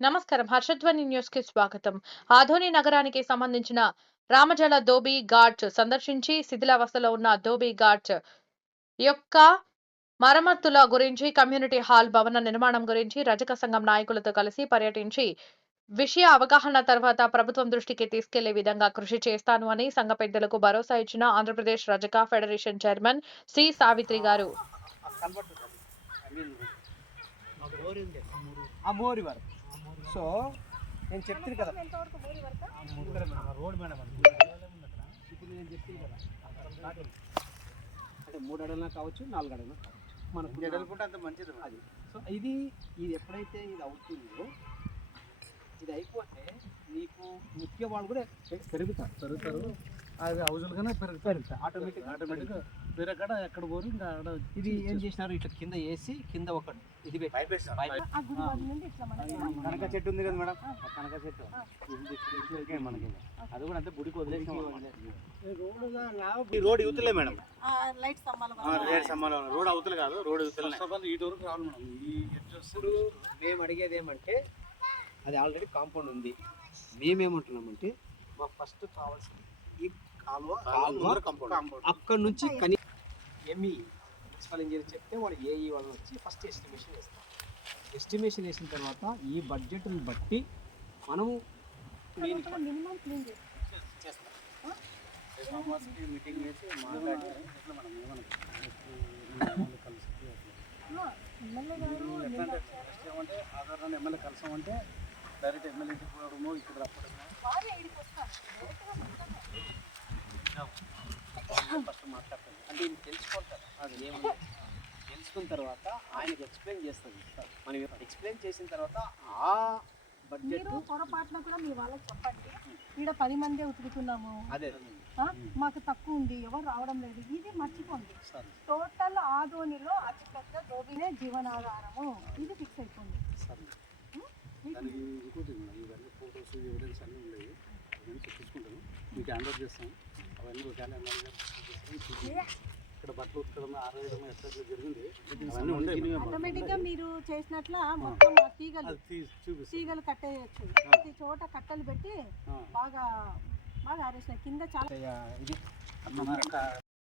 నమస్కారం. హర్షధ్వని న్యూస్‌కి స్వాగతం. ఆదోని నగరానికి సంబంధించిన రామజల ధోబీ ఘాట్ సందర్శించి శిథిలావస్థలో ఉన్న ధోబీ ఘాట్ యొక్క మరమ్మతుల గురించి, కమ్యూనిటీ హాల్ భవన నిర్మాణం గురించి రజక సంఘం నాయకులతో కలిసి పర్యటించి విషయ అవగాహన తర్వాత ప్రభుత్వం దృష్టికి తీసుకెళ్లే విధంగా కృషి చేస్తాను అని సంఘ పెద్దలకు భరోసా ఇచ్చిన ఆంధ్రప్రదేశ్ రజక ఫెడరేషన్ చైర్మన్ సి. సావిత్రి గారు. సో నేను చెప్తుంది కదా రోడ్ మేడం ఇప్పుడు నేను చెప్తుంది కదా అంటే 3 అడుగులన్నా కావచ్చు 4 అడుగులన్నా కావచ్చు మనకు ఎడలుకుంటే అంత మంచిది అది. సో ఇది ఎప్పుడైతే ఇది అవుతుందో ఇది అయిపోతే నీకు ముఖ్య వాళ్ళు కూడా పెరుగుతారు అది హౌజులుగానే పెరుగుతాయి ఆటోమేటిక్గా వేరే కాడ ఎక్కడ పోరు ఇంకా అక్కడ ఇది ఏం చేసినారు ఇట్లా కింద వేసి కింద ఒక ఇది కనక చెట్టు ఉంది కదా మేడం కనక చెట్టు మనకి అది కూడా అంతే గుడికి వదిలేసిన రోడ్ యువతలే మేడం లైట్ స్తంభాలు రోడ్ అవతల కాదు రోడ్ యువతలే ఈ వరకు రావాలి మేడం ఈ ఇప్పుడు మేము అడిగేది ఏమంటే అది ఆల్రెడీ కాంపౌండ్ ఉంది. మేమేమంటున్నామంటే మాకు ఫస్ట్ కావాల్సింది ఈ కాలువ కాంపౌండ్ అక్కడ నుంచి ఎంఈ మున్సిపల్ ఇంజనీర్ చెప్తే వాడు ఏఈ వాళ్ళు వచ్చి ఫస్ట్ ఎస్టిమేషన్ వేస్తారు. ఎస్టిమేషన్ వేసిన తర్వాత ఈ బడ్జెట్ని బట్టి మనము మీటింగ్ వేసి మాట్లాడి మనం ఏమంటే ఆధారంగా ఎమ్మెల్యే కలిసామంటే డైరెక్ట్ ఎమ్మెల్యే పోవడము ఇక్కడ ఫస్ట్ మాట్లాడతాను అంటే ఇది తెలుసుకుంటారు అది ఏమన్నా తెలుసుకున్న తర్వాత ఆయనకి ఎక్స్ప్లెయిన్ చేస్తుంది. మనం ఎక్స్ప్లెయిన్ చేసిన తర్వాత ఆ బడ్జెట్ పొరపాటున కూడా మీ వాళ్ళకి చెప్పండి ఇక్కడ 10 మందే ఉతుకుతున్నాము అదే మాకు తక్కువ ఉంది ఎవరు రావడం లేదు ఇది మర్చిపోండి. టోటల్ ఆదోనిలో అతిపెద్ద ధోబీనే జీవనాధారము ఇది ఫిక్స్ అయిపోయింది. ఇంకోటి ఇవన్నీ ఫోటోస్ ఎవిడెన్స్ అన్నీ ఉన్నాయి అవన్నీ చూసుకుంటాను మీకు హ్యాండ్ చేస్తాం అవన్నీ ఒకవేళ ఇక్కడ బట్టలు ఉతకడం ఆరేయడం ఎట్లా జరిగింది అవన్నీ ఉన్నాయి. ఆటోమేటిక్గా మీరు చేసినట్ల మొత్తం తీగలు కట్టేయచ్చు. ప్రతి చోట కట్టెలు పెట్టి బాగా బాగా ఆరేసినాయి కింద చాలా ఇది